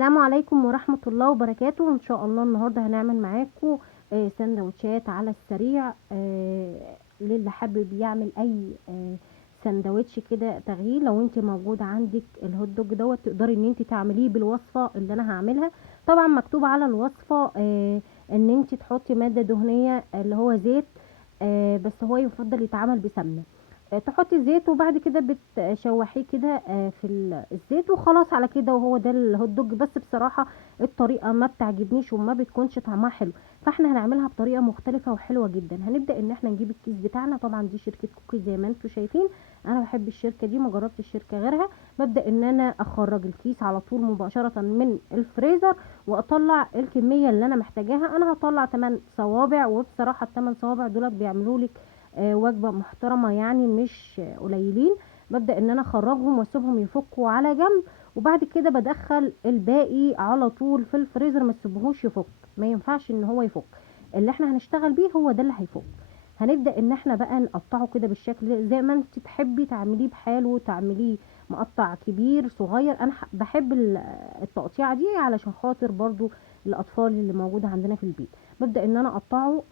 السلام عليكم ورحمة الله وبركاته. ان شاء الله النهاردة هنعمل معاكم سندوتشات على السريع، للي حابب يعمل اي سندوتش كده تغيير. لو انت موجود عندك الهوت دوج دوت تقدري ان انت تعمليه بالوصفة اللي انا هعملها. طبعا مكتوب على الوصفة ان انت تحطي مادة دهنية اللي هو زيت، بس هو يفضل يتعمل بسمنة. تحطي زيت وبعد كده بتشوحيه كده في الزيت وخلاص على كده، وهو ده الهوت دوج. بس بصراحة الطريقة ما بتعجبنيش وما بتكونش طعمها حلو، فاحنا هنعملها بطريقة مختلفة وحلوة جدا. هنبدأ ان احنا نجيب الكيس بتاعنا. طبعا دي شركة كوكي زي ما انتم شايفين، انا بحب الشركة دي، ما جربتش شركة غيرها. ببدأ ان انا اخرج الكيس على طول مباشرة من الفريزر واطلع الكمية اللي انا محتاجاها. انا هطلع 8 صوابع، وبصراحة ال8 صوابع دول بيعملوا لك وجبة محترمة، يعني مش قليلين. ببدأ ان انا اخرجهم واسيبهم يفكوا على جنب، وبعد كده بدخل الباقي على طول في الفريزر. ما تسيبوهوش يفك، ما ينفعش ان هو يفك. اللي احنا هنشتغل بيه هو ده اللي هيفك. هنبدأ ان احنا بقى نقطعه كده بالشكل ده زي ما انت تحبي تعمليه بحاله، تعمليه مقطع كبير صغير. انا بحب التقطيعة دي علشان خاطر برضو الاطفال اللي موجودة عندنا في البيت. ببدأ ان انا اقطعه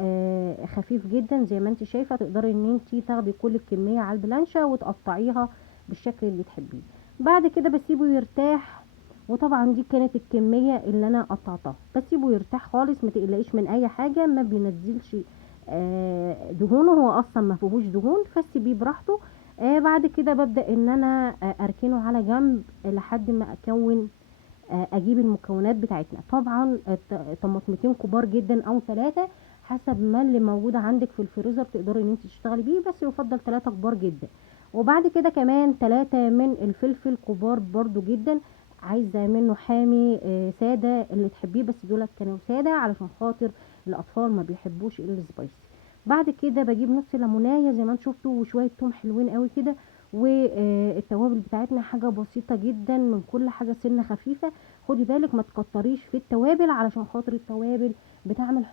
خفيف جدا زي ما انت شايفة. تقدري ان انت تاخدي كل الكمية على البلانشة وتقطعيها بالشكل اللي تحبيه. بعد كده بسيبه يرتاح. وطبعا دي كانت الكمية اللي انا قطعتها. بسيبه يرتاح خالص، ما تقلقيش من اي حاجة، ما بينزلش دهونه، هو اصلا ما فيهوش دهون، فسيبيه براحته. بعد كده ببدأ ان انا اركنه على جنب لحد ما اكون اجيب المكونات بتاعتنا. طبعا طماطمتين كبار جدا او 3 حسب ما اللي موجود عندك في الفريزر تقدري ان انت تشتغلي بيه، بس يفضل 3 كبار جدا. وبعد كده كمان 3 من الفلفل كبار برضو جدا. عايزه منه حامي ساده اللي تحبيه، بس دول كانوا ساده علشان خاطر الاطفال ما بيحبوش السبايسي. بعد كده بجيب نص ليمونايه زي ما انتم شفتوا، وشويه توم حلوين قوي كده. والتوابل بتاعتنا حاجه بسيطه جدا، من كل حاجه سنه خفيفه. خدي بالك ما تكتريش في التوابل علشان خاطر التوابل بتعمل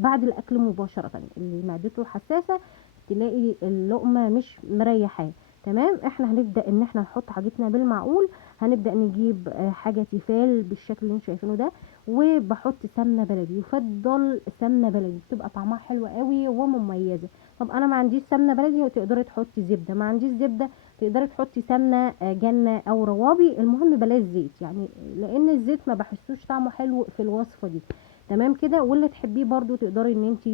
بعد الاكل مباشره اللي معدته حساسه تلاقي اللقمه مش مريحاه. تمام، احنا هنبدا ان احنا نحط حاجتنا بالمعقول. هنبدا نجيب حاجه تيفال بالشكل اللي انتم شايفينه ده، وبحط سمنه بلدي. يفضل سمنه بلدي، بتبقى طعمها حلو قوي ومميزه. طب انا ما عنديش سمنه بلدي، وتقدري تحطي زبده. ما عنديش زبده تقدري تحطي سمنه جنه او روابي، المهم بلاش زيت يعني، لان الزيت ما بحسوش طعمه حلو في الوصفه دي. تمام كده، واللي تحبيه برضو تقدري ان انت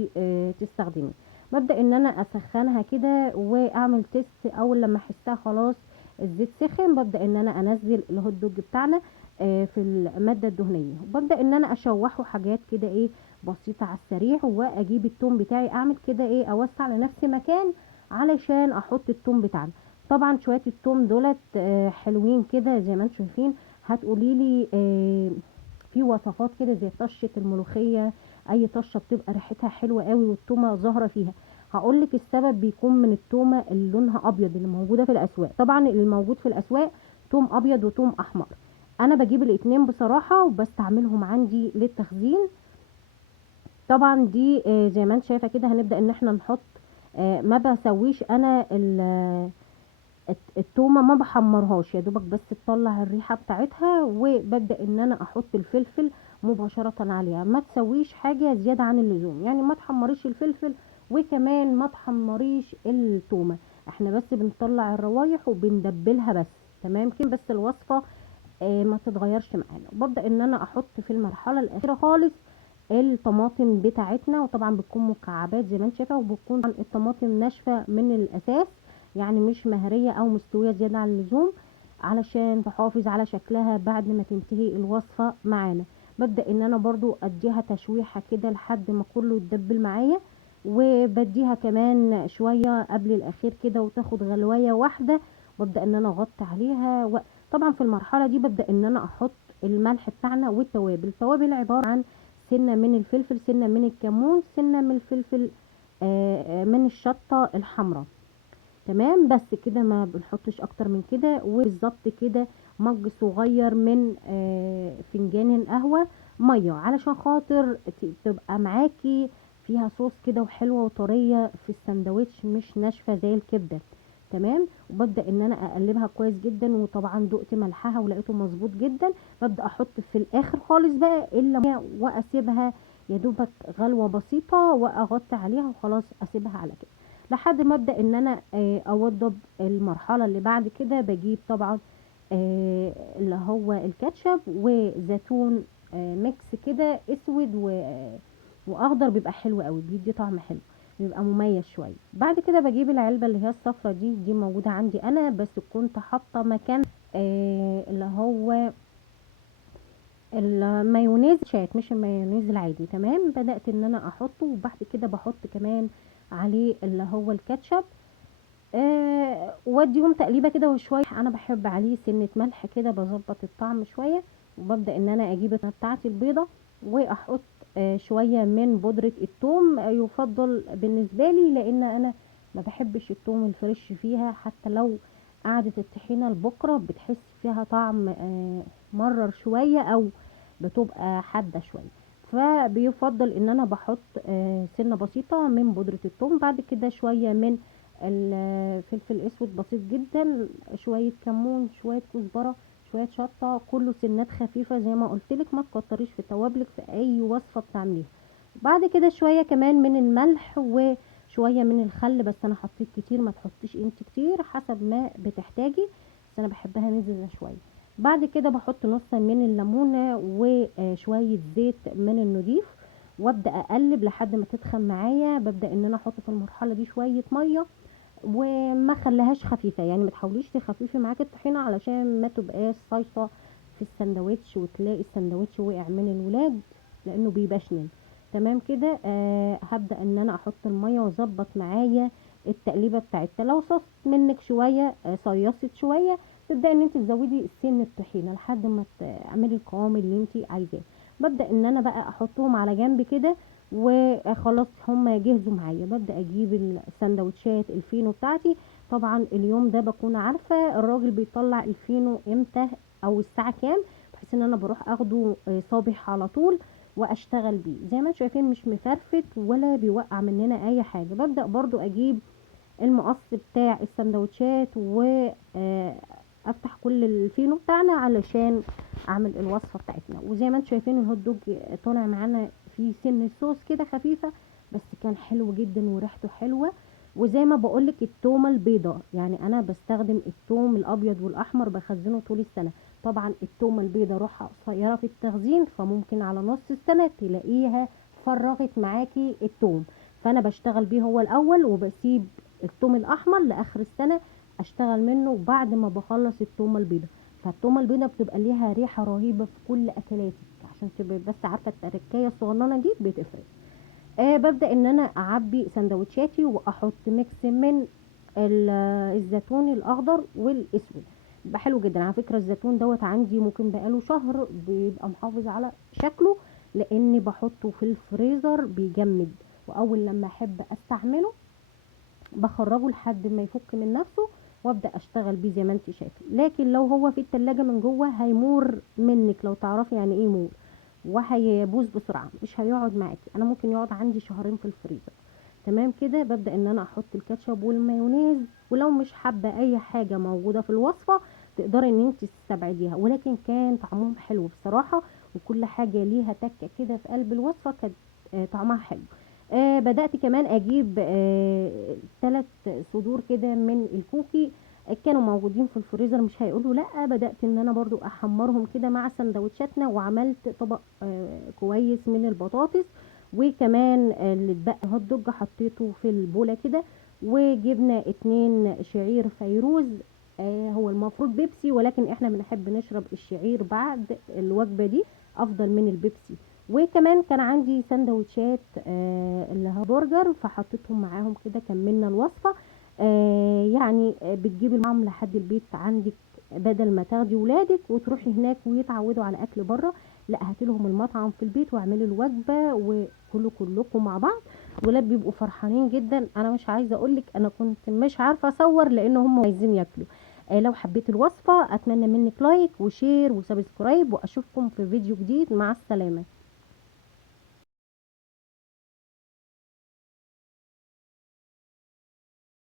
تستخدميه. ببدا ان انا اسخنها كده واعمل تيست. اول لما احسها خلاص الزيت سخن، ببدا ان انا انزل الهوت دوج بتاعنا في الماده الدهنيه، وببدا ان انا اشوحه حاجات كده ايه بسيطه على السريع. واجيب التوم بتاعي اعمل كده ايه، اوسع لنفسي مكان علشان احط التوم بتاعنا. طبعا شويه التوم دولت حلوين كده زي ما انتم شايفين. هتقولي لي في وصفات كده زي طشه الملوخيه، اي طشه بتبقى ريحتها حلوه قوي والتومه ظاهره فيها. هقول لك السبب بيكون من التومه اللي لونها ابيض اللي موجوده في الاسواق. طبعا اللي موجود في الاسواق توم ابيض وتوم احمر. انا بجيب الاتنين بصراحه وبستعملهم عندي للتخزين. طبعا دي زي ما انت شايفه كده. هنبدا ان احنا نحط ما بسويش انا التومه، ما بحمرهاش، يا دوبك بس تطلع الريحه بتاعتها. وببدا ان انا احط الفلفل مباشره عليها. ما تسويش حاجه زياده عن اللزوم، يعني ما تحمريش الفلفل وكمان ما تحمريش التومه. احنا بس بنطلع الروايح وبندبلها بس. تمام كده، بس الوصفه ما تتغيرش معانا. وببدا ان انا احط في المرحله الاخيره خالص الطماطم بتاعتنا. وطبعا بتكون مكعبات زي ما انت شايفه، وبتكون طبعاً الطماطم ناشفه من الاساس، يعني مش مهريه او مستويه زياده عن اللزوم، علشان تحافظ على شكلها بعد ما تنتهي الوصفه معانا. ببدا ان انا برضو اديها تشويحه كده لحد ما كله يتدبل معايا. وبديها كمان شويه قبل الاخير كده وتاخد غلوايه واحده. وابدا ان انا اغطي عليها طبعا في المرحله دي ببدا ان انا احط الملح بتاعنا والتوابل. التوابل عباره عن سنه من الفلفل، سنه من الكمون، سنه من الفلفل من الشطه الحمراء. تمام، بس كده ما بنحطش اكتر من كده. وبالظبط كده مج صغير من فنجان قهوه ميه، علشان خاطر تبقى معاكي فيها صوص كده وحلوه وطريه في السندوتش، مش ناشفه زي الكبده. تمام، وببدا ان انا اقلبها كويس جدا، وطبعا دقت ملحها ولقيته مظبوط جدا. ببدا احط في الاخر خالص بقى الليمونه واسيبها يا دوبك غلوه بسيطه، واغطي عليها وخلاص اسيبها على كده لحد ما ابدا ان انا اوضب. المرحله اللي بعد كده بجيب طبعا اللي هو الكاتشب وزيتون ميكس كده اسود واخضر، بيبقى حلو قوي، بيدي طعم حلو، بيبقى مميز شويه. بعد كده بجيب العلبه اللي هي الصفرة دي موجوده عندي انا، بس كنت حاطه مكان اللي هو المايونيز شات، مش المايونيز العادي. تمام، بدات ان انا احطه، وبعد كده بحط كمان عليه اللي هو الكاتشب واديهم تقليبه كده وشويه. انا بحب عليه سنه ملح كده، بظبط الطعم شويه. وببدا ان انا اجيب بتاعتي البيضه واحط شويه من بودره الثوم، يفضل بالنسبه لي، لان انا ما بحبش الثوم الفريش فيها. حتى لو قعدت الطحينه لبكره بتحس فيها طعم مرر شويه، او بتبقى حاده شويه. فبيفضل ان انا بحط سنه بسيطه من بودره الثوم، بعد كده شويه من الفلفل اسود بسيط جدا، شويه كمون، شويه كزبره، شويه شطه، كله سنات خفيفه زي ما قلت لك. ما تكتريش في توابلك في اي وصفه بتعمليها. بعد كده شويه كمان من الملح وشويه من الخل، بس انا حطيت كتير، ما تحطيش انت كتير حسب ما بتحتاجي، بس انا بحبها نززه شويه. بعد كده بحط نص من الليمونه وشويه زيت من النضيف، وابدا اقلب لحد ما تتخن معايا. ببدا ان انا احط في المرحله دي شويه ميه، وما خليهاش خفيفه، يعني ما تحاوليش تخففي معاكي الطحينه علشان ما تبقاش صيصه في السندوتش وتلاقي السندوتش وقع من الولاد، لانه بيبشنن. تمام كده. هبدا ان انا احط الميه واظبط معايا التقليبه بتاعتها. لو صصت منك شويه صيصت شويه، تبداي ان انت تزودي سن الطحينه لحد ما تعملي القوام اللي انت عايزاه. ببدا ان انا بقى احطهم على جنب كده، وخلاص هم جهزوا معايا. ببدأ اجيب السندوتشات الفينو بتاعتي. طبعا اليوم ده بكون عارفة الراجل بيطلع الفينو امتى او الساعة كام، بحيث ان انا بروح اخده صابح على طول واشتغل بيه. زي ما انتم شايفين مش مفرفت ولا بيوقع مننا اي حاجة. ببدأ برضو اجيب المقص بتاع السندوتشات وافتح كل الفينو بتاعنا علشان اعمل الوصفه بتاعتنا. وزي ما انتم شايفين الهوت دوج طالع معانا فيه سن الصوص كده خفيفه، بس كان حلو جدا وريحته حلوه. وزي ما بقولك التومه البيضاء، يعني انا بستخدم التوم الابيض والاحمر بخزنه طول السنه. طبعا التومه البيضاء روحها قصيره في التخزين، فممكن على نص السنه تلاقيها فرغت معاكي التوم. فانا بشتغل بيه هو الاول، وبسيب الثوم الاحمر لاخر السنه اشتغل منه بعد ما بخلص التومه البيضاء. فالتومه البيضاء بتبقى ليها ريحه رهيبه في كل اكلاتك، عشان تبقى بس عارفه التركية الصغننه دي بتفرق. ببدا ان انا اعبي سندوتشاتي واحط ميكس من الزيتون الاخضر والاسود. بيبقى حلو جدا على فكره. الزيتون دوت عندي ممكن بقاله شهر بيبقى محافظ على شكله، لاني بحطه في الفريزر بيجمد، واول لما احب استعمله بخرجه لحد ما يفك من نفسه وابدا اشتغل بيه زي ما انت شايفه. لكن لو هو في التلاجة من جوه هيمور منك، لو تعرفي يعني ايه مور، وهيبوظ بسرعه، مش هيقعد معاكي. انا ممكن يقعد عندي شهرين في الفريزر. تمام كده. ببدا ان انا احط الكاتشب والمايونيز، ولو مش حابه اي حاجه موجوده في الوصفه تقدري ان انت تستبعديها، ولكن كان طعمهم حلو بصراحه. وكل حاجه ليها تكه كده في قلب الوصفه كانت طعمها حلو. بدأت كمان اجيب 3 صدور كده من الكوكي، كانوا موجودين في الفريزر مش هيقولوا لا. بدأت ان انا برضو احمرهم كده مع سندوتشاتنا، وعملت طبق كويس من البطاطس. وكمان اللي اتبقى هوت دوج حطيته في البولة كده. وجبنا 2 شعير فيروز، هو المفروض بيبسي، ولكن احنا بنحب نشرب الشعير بعد الوجبة دي افضل من البيبسي. وكمان كان عندي سندوتشات اللي هو برجر، فحطيتهم معاهم كده، كملنا الوصفة. يعني بتجيبي معاهم لحد البيت عندك، بدل ما تاخدي ولادك وتروحي هناك ويتعودوا على اكل بره، لا هاتي لهم المطعم في البيت واعملي الوجبة وكلوا كلكم مع بعض. ولاد بيبقوا فرحانين جدا. انا مش عايزه اقولك انا كنت مش عارفه اصور لان هم عايزين ياكلوا. لو حبيت الوصفه اتمنى منك لايك وشير وسبسكرايب، واشوفكم في فيديو جديد. مع السلامه.